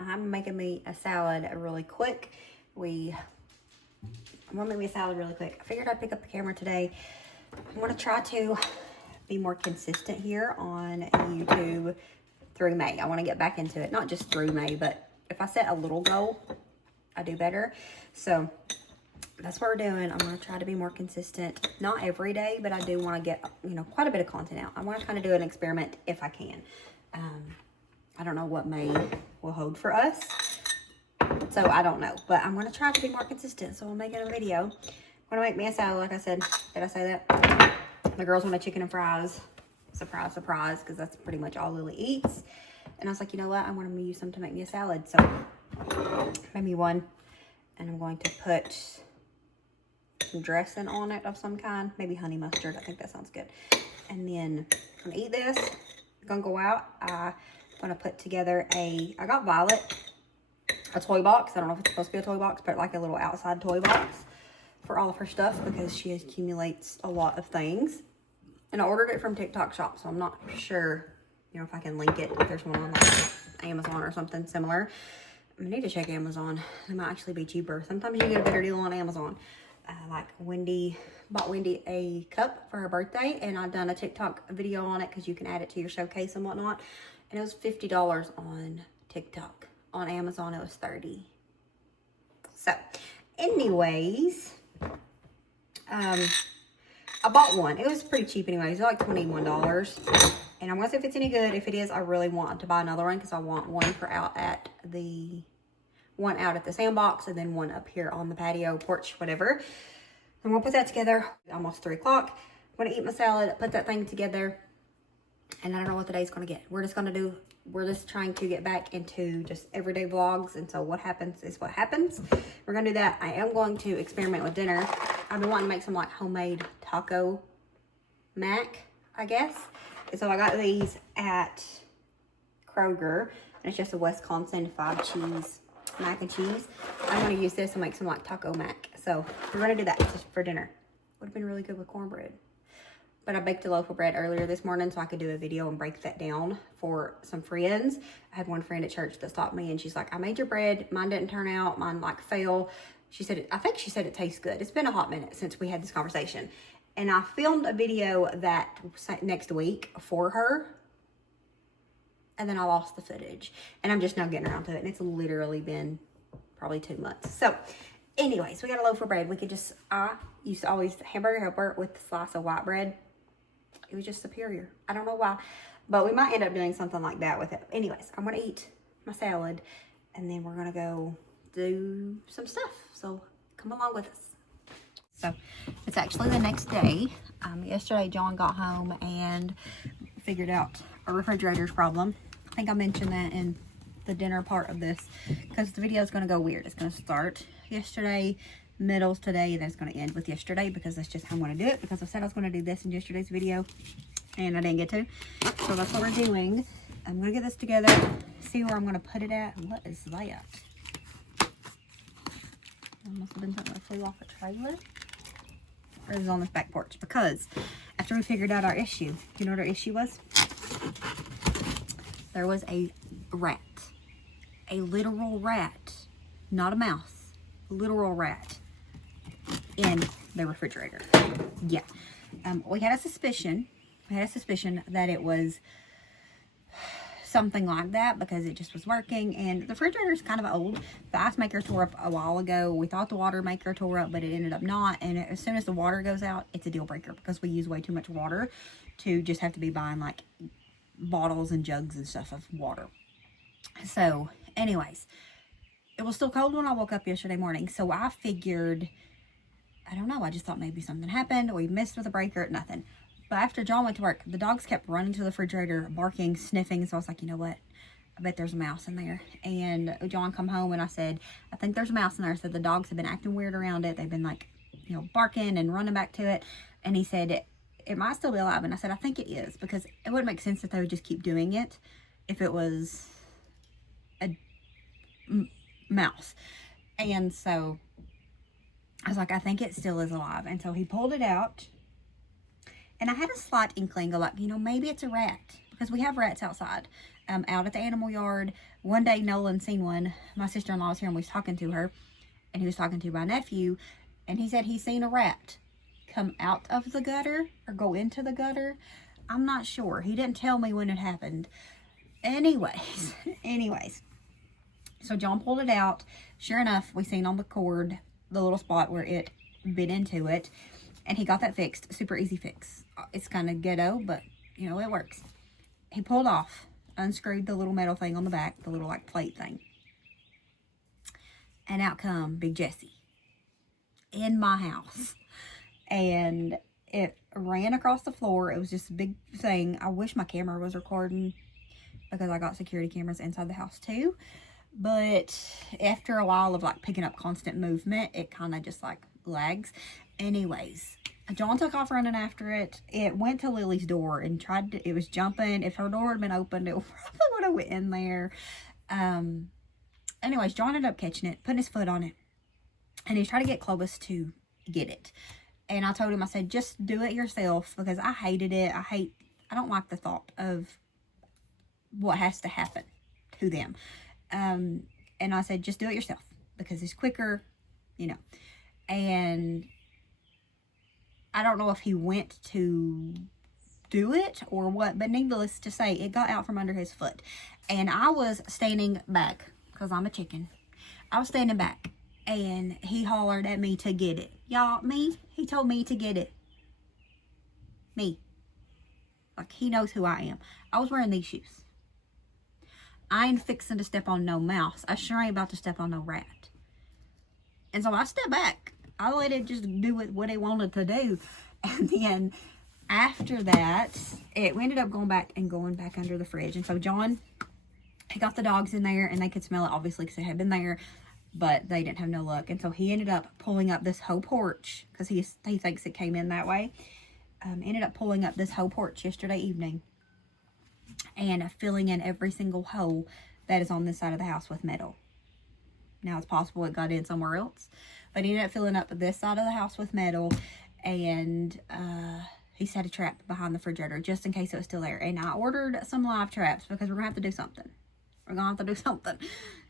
I'm making me a salad really quick. I'm gonna make me a salad really quick. I figured I'd pick up the camera today. I'm gonna try to be more consistent here on YouTube through May. I want to get back into it, not just through May, but if I set a little goal, I do better. So that's what we're doing. I'm going to try to be more consistent, not every day, but I do want to get, quite a bit of content out. I want to kind of do an experiment if I can. I don't know what May will hold for us, so I don't know, but I'm going to try to be more consistent. So I'm making a video. I'm going to make me a salad, like I said. Did I say that? The girls want a chicken and fries. Surprise, surprise, because that's pretty much all Lily eats. And I was like, you know what? I want to use some to make me a salad. So made me one, and I'm going to put some dressing on it of some kind, maybe honey mustard. I think that sounds good. And then I'm gonna eat this. I'm gonna go out. I'm gonna put together I got Violet a toy box. I don't know if it's supposed to be a toy box, but like a little outside toy box for all of her stuff because she accumulates a lot of things. And I ordered it from TikTok shop, so I'm not sure, if I can link it, if there's one on like Amazon or something similar. I need to check Amazon. It might actually be cheaper. Sometimes you get a better deal on Amazon. Like bought Wendy a cup for her birthday, and I've done a TikTok video on it because you can add it to your showcase and whatnot. And it was $50 on TikTok. On Amazon, it was $30. So, anyways, I bought one. It was pretty cheap anyways. It was like $21. And I'm gonna see if it's any good. If it is, I really want to buy another one because I want one for out at the sandbox and then one up here on the patio, porch, whatever. I'm gonna put that together. Almost 3 o'clock. I'm gonna eat my salad, put that thing together, and I don't know what the day's gonna get. We're just trying to get back into just everyday vlogs, and so what happens is what happens. We're gonna do that. I am going to experiment with dinner. I've been wanting to make some like homemade taco mac, I guess. And so I got these at Kroger, and it's just a Wisconsin 5-cheese mac and cheese. I'm going to use this to make some like taco mac. So we're going to do that just for dinner. Would have been really good with cornbread. But I baked a loaf of bread earlier this morning so I could do a video and break that down for some friends. I had one friend at church that stopped me and she's like, I made your bread. Mine didn't turn out. Mine like fell. I think she said it tastes good. It's been a hot minute since we had this conversation. And I filmed a video that next week for her. And then I lost the footage. And I'm just now getting around to it. And it's literally been probably 2 months. So, anyways, we got a loaf of bread. I used to always hamburger helper with a slice of white bread. It was just superior. I don't know why. But we might end up doing something like that with it. Anyways, I'm going to eat my salad. And then we're going to go do some stuff. So, come along with us. So, it's actually the next day. Yesterday, John got home and figured out our refrigerator's problem. I think I mentioned that in the dinner part of this because the video is going to go weird. It's going to start yesterday, middles today, and then it's going to end with yesterday because that's just how I'm going to do it because I said I was going to do this in yesterday's video and I didn't get to. So, that's what we're doing. I'm going to get this together, see where I'm going to put it at. What is that? That must have been something that flew off a trailer. Or is on this back porch because after we figured out our issue, do you know what our issue was? There was a rat, a literal rat, not a mouse, a literal rat in the refrigerator. Yeah, we had a suspicion that it was something like that because it just was working, and the refrigerator is kind of old. The ice maker tore up a while ago. We thought the water maker tore up, but it ended up not. And as soon as the water goes out, it's a deal breaker because we use way too much water to just have to be buying like bottles and jugs and stuff of water. So anyways, it was still cold when I woke up yesterday morning, so I figured, I don't know, I just thought maybe something happened. We messed with the breaker, nothing. But after John went to work, the dogs kept running to the refrigerator, barking, sniffing. So I was like, you know what? I bet there's a mouse in there. And John come home and I said, I think there's a mouse in there. I said, the dogs have been acting weird around it. They've been like, barking and running back to it. And he said, it might still be alive. And I said, I think it is because it wouldn't make sense that they would just keep doing it if it was a mouse. And so I was like, I think it still is alive. And so he pulled it out. And I had a slight inkling of like, maybe it's a rat because we have rats outside. out at the animal yard. One day Nolan seen one. My sister-in-law was here and we was talking to her, and he was talking to my nephew, and he said he seen a rat come out of the gutter or go into the gutter. I'm not sure. He didn't tell me when it happened. Anyways, so John pulled it out. Sure enough, we seen on the cord the little spot where it bit into it, and he got that fixed. Super easy fix. It's kind of ghetto, but you know, it works. He pulled off, unscrewed the little metal thing on the back, the little like plate thing, and out come Big Jesse in my house, and it ran across the floor. It was just a big thing. I wish my camera was recording because I got security cameras inside the house too. But after a while of like picking up constant movement, it kind of just like lags. Anyways, John took off running after it. It went to Lily's door and tried to, it was jumping. If her door had been opened, it probably would have went in there. Anyways, John ended up catching it, putting his foot on it, and he tried to get Clovis to get it. And I told him, I said, just do it yourself, because I hated it. I don't like the thought of what has to happen to them. And I said, just do it yourself, because it's quicker, you know. And I don't know if he went to do it or what, but needless to say, it got out from under his foot. And I was standing back, because I'm a chicken. I was standing back, and he hollered at me to get it. Y'all, he told me to get it. Me. Like, he knows who I am. I was wearing these shoes. I ain't fixing to step on no mouse. I sure ain't about to step on no rat. And so I stepped back. I let it just do what it wanted to do. And then after that, it ended up going back under the fridge. And so John, he got the dogs in there, and they could smell it, obviously, because they had been there. But they didn't have no luck. And so he ended up pulling up this whole porch, because he thinks it came in that way. Ended up pulling up this whole porch yesterday evening and filling in every single hole that is on this side of the house with metal. Now, it's possible it got in somewhere else, but he ended up filling up this side of the house with metal, and he set a trap behind the refrigerator just in case it was still there. And I ordered some live traps, because we're going to have to do something. We're going to have to do something,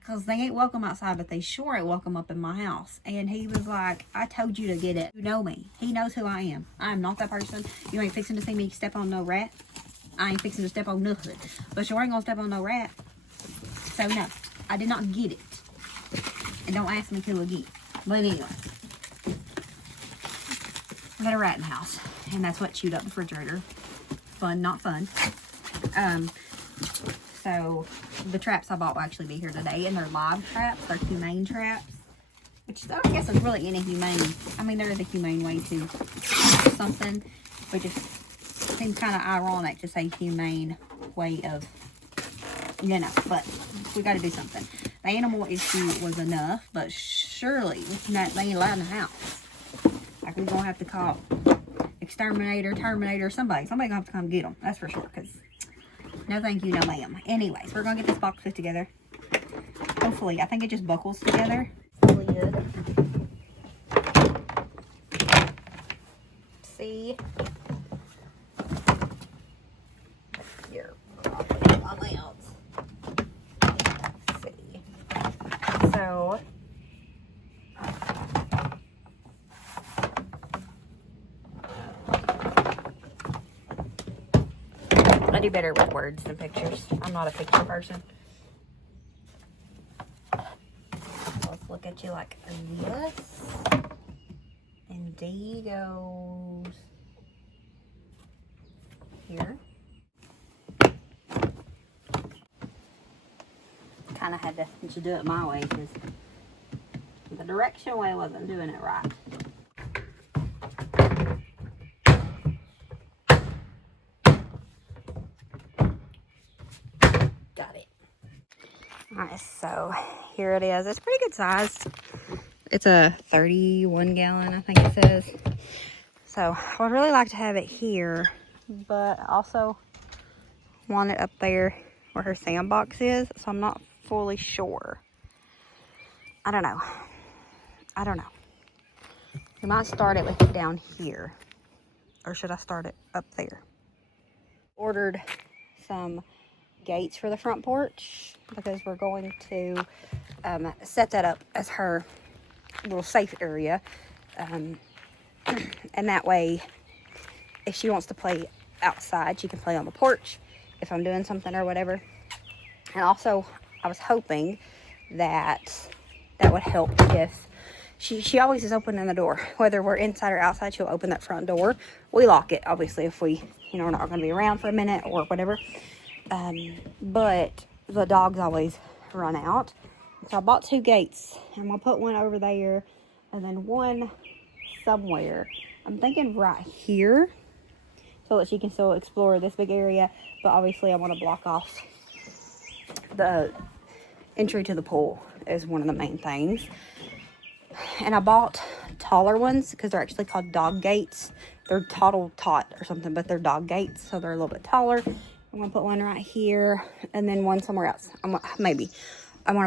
because they ain't welcome outside, but they sure ain't welcome up in my house. And he was like, I told you to get it. You know me. He knows who I am. I am not that person. You ain't fixing to see me step on no rat. I ain't fixing to step on nothing. But you ain't going to step on no rat. So, no. I did not get it. And don't ask me to again. But anyway. I got a rat in the house. And that's what chewed up the refrigerator. Fun, not fun. So, the traps I bought will actually be here today. And they're live traps. They're humane traps. Which I don't guess is really any humane. I mean, there is a humane way to do something. But just seems kind of ironic to say humane way of, you know. But we got to do something. The animal issue was enough. But surely, they ain't allowed in the house. Like, we're going to have to call exterminator, terminator, somebody. Somebody going to have to come get them. That's for sure. Because no thank you, no ma'am. Anyways, we're going to get this box put together. Hopefully. I think it just buckles together. Lid. See? Here. See. So. I do better with words than pictures. I'm not a picture person. Let's look at you like this. And D goes here. Kind of had to do it my way, because the direction way wasn't doing it right. Alright, so here it is. It's pretty good size. It's a 31 gallon, I think it says. So I would really like to have it here, but I also want it up there where her sandbox is, so I'm not fully sure. I don't know. We might start it with it down here, or should I start it up there? Ordered some gates for the front porch because we're going to set that up as her little safe area. And that way, if she wants to play outside, she can play on the porch if I'm doing something or whatever. And also, I was hoping that that would help if she always is opening the door. Whether we're inside or outside, she'll open that front door. We lock it, obviously, if we're not going to be around for a minute or whatever. But the dogs always run out. So I bought 2 gates. I'm going to put one over there and then one somewhere. I'm thinking right here so that she can still explore this big area. But obviously I want to block off the entry to the pool is one of the main things. And I bought taller ones because they're actually called dog gates. They're tot or something, but they're dog gates, so they're a little bit taller. I'm going to put one right here and then one somewhere else. I want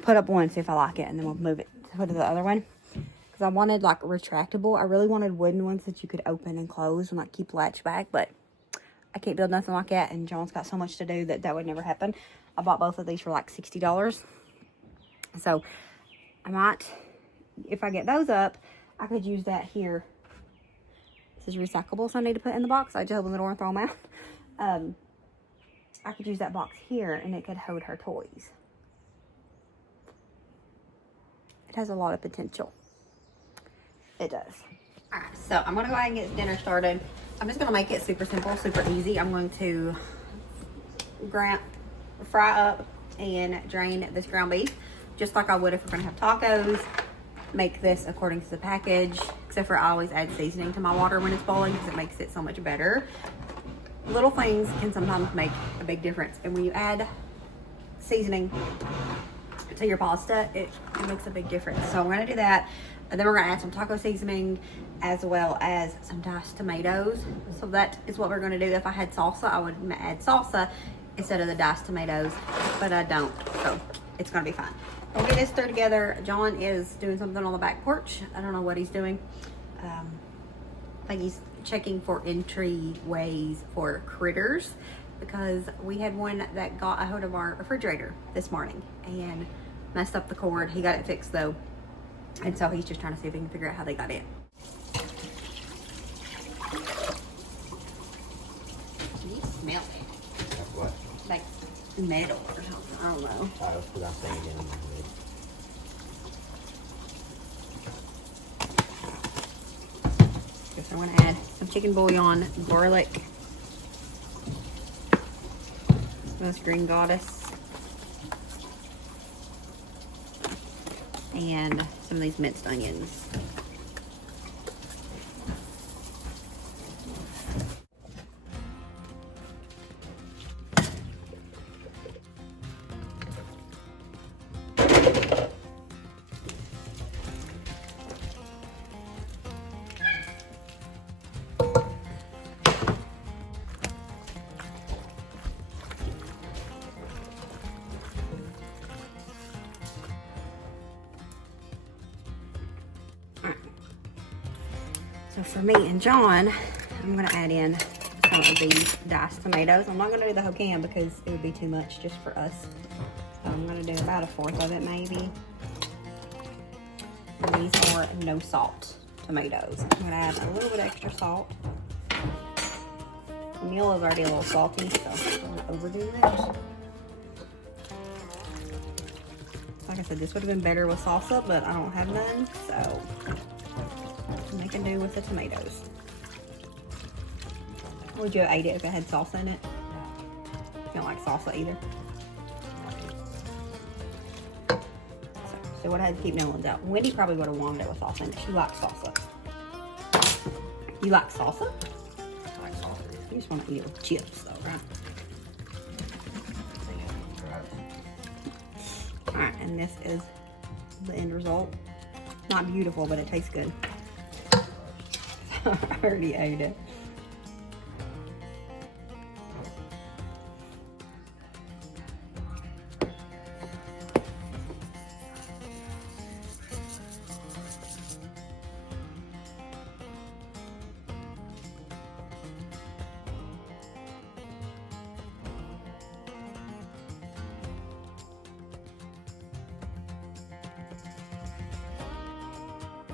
to put up one, see if I like it, and then we'll move it to put to the other one. Because I wanted like retractable. I really wanted wooden ones that you could open and close and like keep latch back, but I can't build nothing like that, and John's got so much to do that would never happen. I bought both of these for like $60. So I might, if I get those up, I could use that here. This is recyclable, so I need to put in the box. I just open the door and throw them out. I could use that box here, and it could hold her toys. It has a lot of potential. It does. All right, so I'm going to go ahead and get dinner started. I'm just going to make it super simple, super easy. I'm going to fry up and drain this ground beef, just like I would if we're going to have tacos. Make this according to the package, except for I always add seasoning to my water when it's boiling because it makes it so much better. Little things can sometimes make a big difference, and when you add seasoning to your pasta, it makes a big difference. So we're going to do that, and then we're going to add some taco seasoning as well as some diced tomatoes. So that is what we're going to do. If I had salsa, I would add salsa instead of the diced tomatoes, but I don't, so it's going to be fine. We'll get this stirred together. John is doing something on the back porch. I don't know what he's doing. I think he's checking for entryways for critters, because we had one that got a hold of our refrigerator this morning and messed up the cord. He got it fixed though, and so he's just trying to see if he can figure out how they got in. Can you smell it? Like what? Like metal or something. I don't know. I was put that thing again in my head. So I'm going to add some chicken bouillon, garlic, this green goddess, and some of these minced onions. So for me and John, I'm going to add in some of these diced tomatoes. I'm not going to do the whole can because it would be too much just for us. So I'm going to do about 1/4 of it maybe. And these are no salt tomatoes. I'm going to add a little bit extra salt. The meal is already a little salty, so I don't want to overdo it. Like I said, this would have been better with salsa, but I don't have none, so I can do with the tomatoes. Would you have ate it if it had salsa in it? You don't like salsa either. So what I had to keep new ones out. Wendy probably would have wanted it with salsa in it. She likes salsa. You like salsa? I like salsa. You just want to eat it with chips though, right? Alright, and this is the end result. Not beautiful, but it tastes good. I already ate it.